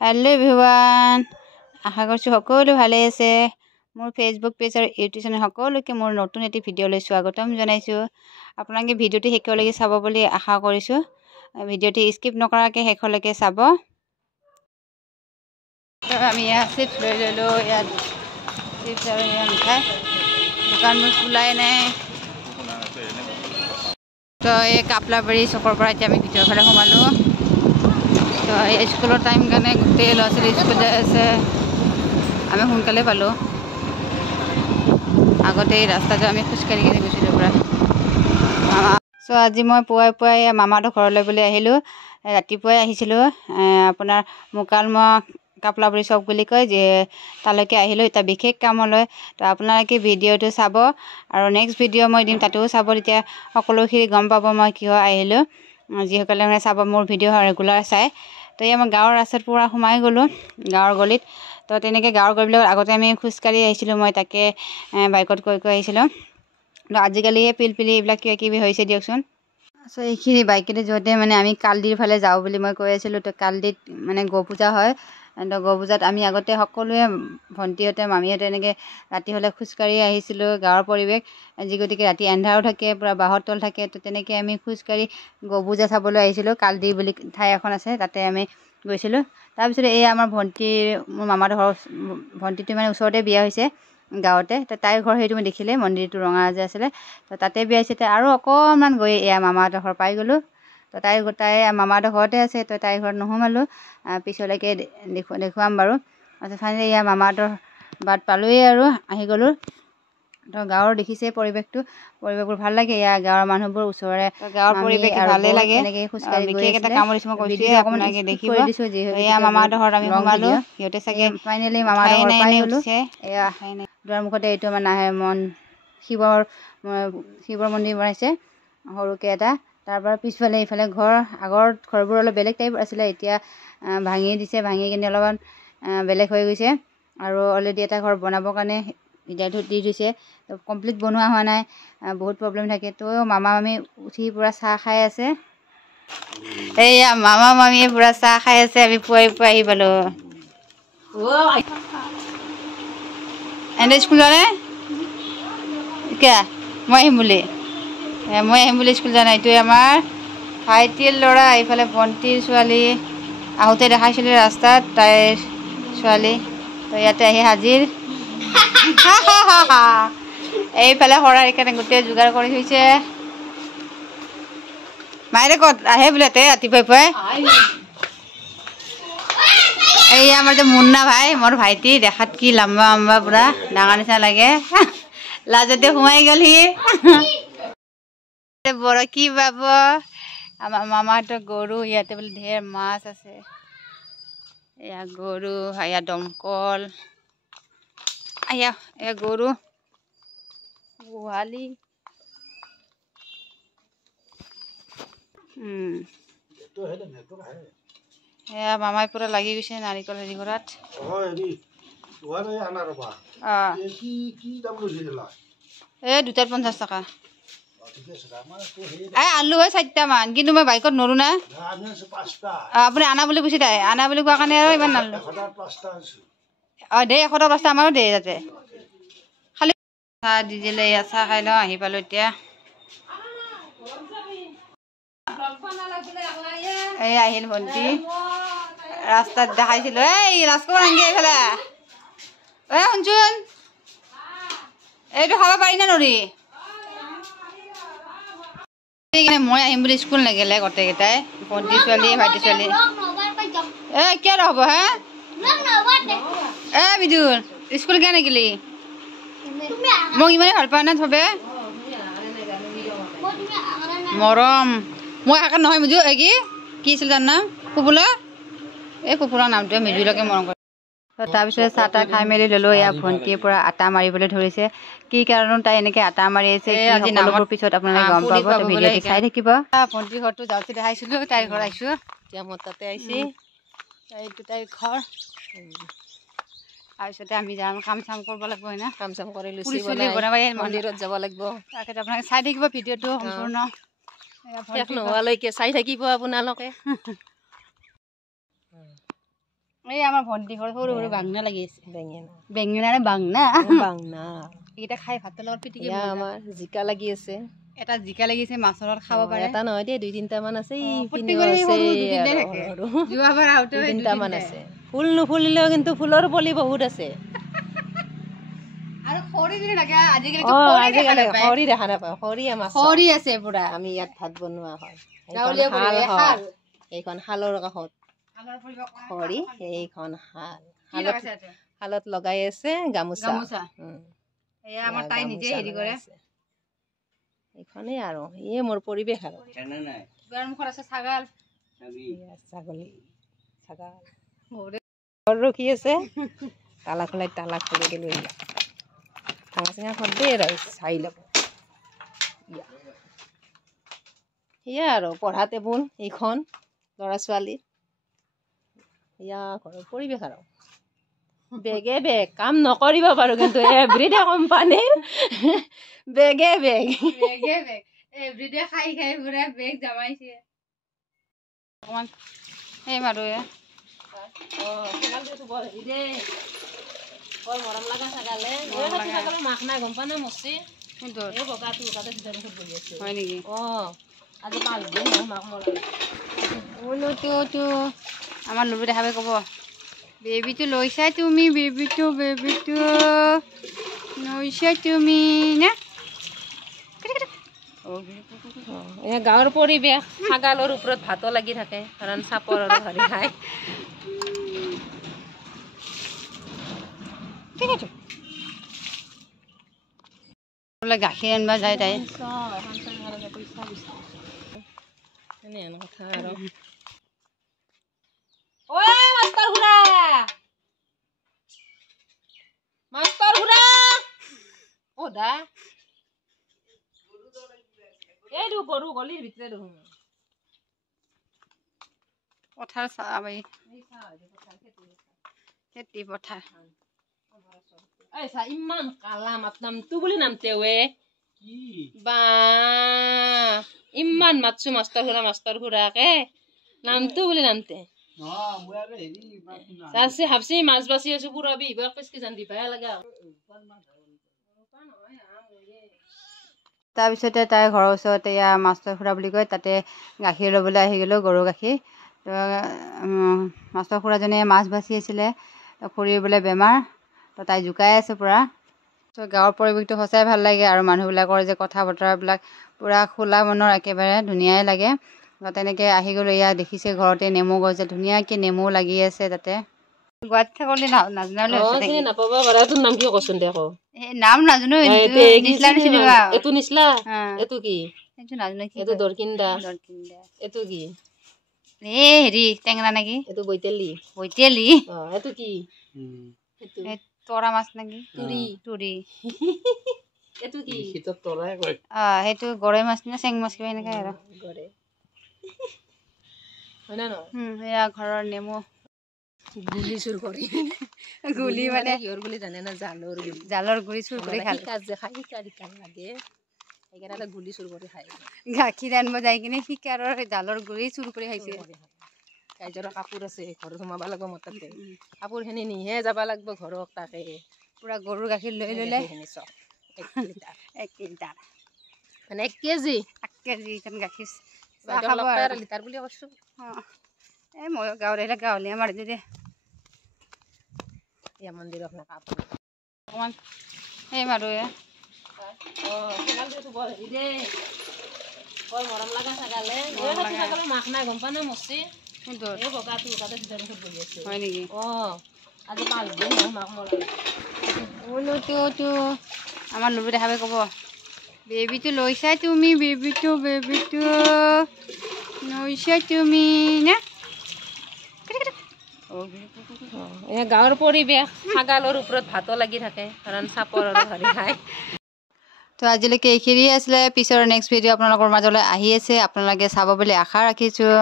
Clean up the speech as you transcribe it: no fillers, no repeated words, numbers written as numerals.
hello everyone आशा करछु সকলো ভালে আছে মোৰ ফেসবুক পেজ আৰু ইউটিউব চেনেল সকলোকে মোৰ নতুন এটি ভিডিঅলৈ স্বাগতম জনাইছো আপোনালোকে ভিডিঅটি শেষলৈকে চাব বুলি আশা কৰিছো ভিডিঅটি স্কিপ নকৰাকৈ শেষলৈকে চাব আমি চিপ লৈ ললো ইয়াত চিপ আৰু ইয়াত মিঠাই দোকানবোৰ খোলাই নাই তো এই কাপলাবাৰী চকৰ পৰা এতিয়া আমি ভিতৰৰ ফালে সোমালো তো স্কুলৰ টাইম কাৰণে গোটেই ল'ৰা ছোৱালী স্কুল যাই আছে আমি সোনকালে পালোঁ আগতে এই ৰাস্তাটো আমি খোজকাঢ়ি কিনে গৈছিলোঁ পৰা চ' আজি মই পুৱাই মামাহঁতৰ ঘৰলৈ বুলি আহিলোঁ ৰাতিপুৱাই আহিছিলোঁ আপোনাৰ মুকালমুৱা কাপলাবাৰী চক বুলি কয় যে তালৈকে আহিলোঁ এটা বিশেষ কামলৈ তো আপোনালোকে ভিডিঅ'টো চাব আৰু নেক্সট ভিডিঅ' মই দিম তাতেও চাব তেতিয়া সকলোখিনি গম পাব মই কিয় আহিলোঁ যিসকলে মানে চাব মোৰ ভিডিঅ' ৰেগুলাৰ চাই তো এই মই গাঁৱৰ ৰাস্তাত পূৰা সোমাই গ'লোঁ গাঁৱৰ গলিত তো তেনেকৈ গাঁৱৰ গলিবিলাকত আগতে আমি খোজকাঢ়ি আহিছিলোঁ মই তাকে বাইকত কৈ আহিছিলোঁ তো আজিকালি পিলপিলি এইবিলাক কিবা কিবি হৈছে দিয়কচোন চ' এইখিনি বাইকেৰে যোৱাতে মানে আমি কালডিৰ ফালে যাওঁ বুলি মই কৈ আছিলোঁ তো কালডিত মানে গৌ পূজা হয় তো গৌ পূজাত আমি আগতে সকলোৱে ভণ্টিহঁতে মামীহঁতে এনেকৈ ৰাতি হ'লে খোজকাঢ়ি আহিছিলোঁ গাঁৱৰ পৰিৱেশ যি গতিকে ৰাতি এন্ধাৰো থাকে পূৰা বাঁহৰ তল থাকে তো তেনেকৈ আমি খোজকাঢ়ি গৌ পূজা চাবলৈ আহিছিলোঁ কালডি বুলি ঠাই এখন আছে তাতে আমি গৈছিলোঁ তাৰপিছত এই আমাৰ মোৰ মামাহঁতৰ ঘৰৰ ভণ্টিটো মানে ওচৰতে বিয়া হৈছে গাঁৱতে তো তাইৰ ঘৰ সেইটো মই দেখিলে মন্দিৰটো ৰঙা যে আছিলে তো তাতে বিয়া হৈছে আৰু অকণমান গৈ এয়া মামাহঁতৰ ঘৰ পাই গ'লোঁ তো তাই মামাহঁতৰ ঘৰতে আছে তো তাইৰ ঘৰত নোসোমালোঁ পিছলৈকে দেখুৱাম বাৰু তাৰপিছত ফাইনেলি এয়া মামাহঁতৰ বাট পালোঁৱেই আৰু আহি গ'লোঁ তো গাঁৱৰ দেখিছে পৰিৱেশবোৰ ভাল লাগে ইয়াৰ গাঁৱৰ মানুহবোৰ ওচৰৰে গাঁৱৰ পৰিৱেশ ভালেই লাগে তেনেকৈ খোজকাঢ়ি গৈ এটা কামৰ কিছুমান কৈছোঁ আপোনালোকে দেখিব এয়া মামাহঁতৰ ঘৰত আমি সোমালোঁ সিহঁতে চাগে ফাইনেলি মামাহঁতৰ ঘৰ পাই গ'লোঁ এয়া দুৱাৰমুখতে এইটো আমাৰ নাহে শিৱৰ মন্দিৰ বনাইছে সৰুকৈ এটা তাৰপৰা পিছফালে এইফালে আগৰ ঘৰবোৰ অলপ বেলেগ টাইপ আছিলে এতিয়া ভাঙি দিছে ভাঙি কিনে অলপমান বেলেগ হৈ গৈছে আৰু অলৰেডি এটা ঘৰ বনাবৰ কাৰণে ইটাটো দি দিছে কমপ্লিট বনোৱা হোৱা নাই বহুত প্ৰব্লেম থাকে তো মামা মামী উঠি পূৰা চাহ খাই আছে এইয়া মামা মামীয়ে পূৰা চাহ খাই আছে আমি পুৱাই আহি পালোঁ এনে স্কুল যোৱা নাই কিয় মই আহিম বুলি স্কুল যোৱা নাই এইটোৱে আমাৰ ভাইটিৰ ল'ৰা এইফালে ভণ্টিৰ ছোৱালী আহোঁতে দেখাইছিলোঁ ৰাস্তাত তাইৰ ছোৱালী তো ইয়াতে আহি হাজিৰ এইফালে শৰাই কাৰণে গোটেই যোগাৰ কৰি থৈছে মায়েৰে ক'ত আহে বোলে ৰাতিপুৱাই এই আমাৰ যে মুন্না ভাই মোৰ ভাইটি দেখাত কি লম্বা পূৰা ডাঙৰ নিচিনা লাগে লাজতে সোমাই গ'ল সি বৰ কি পাব আমাৰ মামাহঁতৰ গৰু ইয়াতে বোলে ঢেৰ মাছ আছে এয়া গৰু এয়া দমকল এয়া গৰু গোহালি এয়া মামাই পূৰা লাগি গৈছে নাৰিকল হেৰি কৰাত এই 250 টকা আলু হয় 4টামান কিন্তু মই বাইকত নৰো না আপুনি আনা বুলি কৈছে তাই আনা বুলি কোৱা কাৰণে আৰু ইমান নালো দে 100 টকা 5টা আমাৰো দে তাতে খালি চাহ দি দিলে চাহ খাই লওঁ আহি পালোঁ এতিয়া এই আহিল ভণ্টি ৰাস্তাত দেখাইছিলোঁ এই ৰাস্তা এইফালে শুনচোন এইটো খাব পাৰি না নৰি মই আহিম বুলি স্কুল নেগেলে গোটেইকেইটাই ভণ্টি ছোৱালী ভাইটি ছোৱালী কিয় নহ'ব হে বিদুল স্কুল কিয় নেগিলি মোক ইমানেই ভাল পোৱা নাই চবে মৰম মই একে নহয় মিজু কি আছিল তাৰ নাম ফুপুলা এই ফুপুলাৰ নামটোৱে মিজুলকে মৰম কৰে তাৰপিছত চাহ তাহ খাই মেলি ল'লোঁ এয়া ভণ্টিয়ে পূৰা আটা মাৰিবলৈ ধৰিছে কি কাৰণত তাই এনেকৈ আটা মাৰি আছে সকলোবোৰ পিছত আপোনালোকে গম পাব ভিডিঅ'টো চাই থাকিব ভণ্টিৰ ঘৰটো যাওঁতে দেখাইছিলোঁ তাইৰ ঘৰ আহিছোঁ এতিয়া মোৰ তাতে আহিছে এইটো তাইৰ ঘৰ তাৰপিছতে আমি যাম কাম চাম কৰিব লাগিব হয় না কাম চাম কৰি লুচি বনাব মন্দিৰত যাব লাগিব তাকে আপোনালোকে চাই থাকিব ভিডিঅ'টো সম্পূৰ্ণ শেষ নোহোৱালৈকে চাই থাকিব আপোনালোকে এই আমাৰ ভণ্টি ঘৰত সৰু সৰু বাংনা লাগি আছে বেঙেনা বেঙেনা নে বাংনা বাংনা এইকেইটা খাই ভাতৰ লগত পিটিকি আমাৰ জিকা লাগি আছে এটা জিকা লাগিছে মাছৰ লগত খাব পাৰে এটা নহয় দেই 2-3টা মান আছে যোৱাবাৰ আউটে 2-3টা মান আছে ফুল নুফুলিলেও কিন্তু ফুলৰ পলি বহুত আছে আৰু খৰি যদি লাগে আজিকালি খৰি দেখা নাপায় খৰি আমাৰ খৰি আছে পুৰা আমি ইয়াত ভাত বনোৱা হয় শাল এইখন শালৰ কাষত খৰি এইখন শালত লগাই আছে গামোচা এয়া আমাৰ তাই নিজে হেৰি কৰে এইখনেই আৰু এই মোৰ পৰিৱেশ আৰু মুখত আছে ছাগল ছাগলী ঘৰ ৰখি আছে তালা খোলাই তালা খুলি লৈ যা ভাঙা চিঙা ঘৰ দেই চাই ল'ব সেয়া আৰু পঢ়া টেবুল এইখন ল'ৰা ছোৱালী এয়া ঘৰৰ পৰিৱেশ আৰু বেগে বেগ কাম নকৰিব পাৰো কিন্তু এভৰিডে কোম্পানীৰ বেগে বেগ এভৰিডে খাই খাই পুৰা বেগ জমাইছে অকমান এই মাৰো মৰম লগা ছাগালে মাক নাই গম পা না মচি হয় নেকি আজি 5 দিন মাক মৰাটো আমাৰ লুবি দেখাবে ক'ব বেবিটো লৈছা তুমি বেবিটো লৈছা তুমি না গাঁৱৰ পৰিৱেশ ছাগালৰ ওপৰত ভাতো লাগি থাকে কাৰণ চাপৰ আৰু ভাৰি খায় গাখীৰ আনিবা যায় তাই কথা আৰু গৰু গলিৰ ভিতৰে দেখোন পথাৰ চাবি খেতি পথাৰ ইমান কালা মাত নামটো বুলি নামতে বা ইমান মাতছো মাষ্টৰ খুৰাকে নামটো বুলি নামতে ভাবছি মাছ বাচি আছো পুৰা বিভাগ পেচকি জান দিবা লাগে তাৰপিছতে তাই ঘৰৰ ওচৰতে এয়া মাষ্টৰ খুৰা বুলি কয় তাতে গাখীৰ ল'বলৈ আহি গ'লোঁ গৰু গাখীৰ তো মাষ্টৰ খুৰাজনীয়ে মাছ বাচি আছিলে খুৰীৰ বোলে বেমাৰ তো তাই জোকাই আছে পূৰা তো গাঁৱৰ পৰিৱেশটো সঁচাই ভাল লাগে আৰু মানুহবিলাকৰ যে কথা বতৰাবিলাক পূৰা খোলা মনৰ একেবাৰে ধুনীয়াই লাগে তো তেনেকৈ আহি গ'লোঁ এয়া দেখিছে ঘৰতে নেমু গছ যে ধুনীয়াকৈ নেমু লাগি আছে তাতে গুৱাহাটীত থাকোঁতে নাজানো নাম কি কচোন দে আকৌ নাম নাজানো এইটো নিচলা এইটো কি নাজানো এইটো দৰকিন্দা এইটো কি হেৰি টেঙৰা নেকি এইটো বৈতেলি এইটো কি তৰা মাছ নেকি তুৰি এইটো কি সেইটো গৰৈ মাছ নে চেং মাছ কিবা এনেকৈ আৰু এয়া ঘৰৰ নেমু গুলি চুৰ কৰি গুলি মানে কিহৰ বুলি জানে না জালৰ গুলি চুৰ কৰি খায় লাগে সেইকাৰণে গুলি চুৰ কৰি খায় গাখীৰ আনিব যাই কিনে শিকাৰৰ জালৰ গুলি চুৰ কৰি খাইছে কাইজৰ কাপোৰ আছে ঘৰত সোমাব লাগিব মোৰ তাতে কাপোৰখিনি নিহে যাব লাগিব ঘৰত তাকে পুৰা গৰুৰ গাখীৰ লৈ ল'লে 1 লিটাৰ মানে 1 কেজি গাখীৰ লিটাৰ বুলি কৈছোঁ এই মই গাঁৱত আহিলে গাঁৱলীয়া মাৰি দে মন্দিৰত কাপোৰ অকণমান সেই মাৰো মৰম লগা ছাগালে মাক নাই গম পা না মচি হয় নেকি আজি 5 দিন মাক মৰাটো আমাৰ লুবি দেখাবে ক'ব বেবিটো লৈছা তুমি বেবিটো লৈছা তুমি না গাঁৱৰ পৰিৱেশ ছাগালৰ ওপৰত ভাতো লাগি থাকে কাৰণ চাপৰ আৰু ভাৰি খায় তো আজিলৈকে এইখিনিয়ে আছিলে পিছৰ নেক্সট ভিডিঅ' আপোনালোকৰ মাজলৈ আহি আছে আপোনালোকে চাব বুলি আশা ৰাখিছোঁ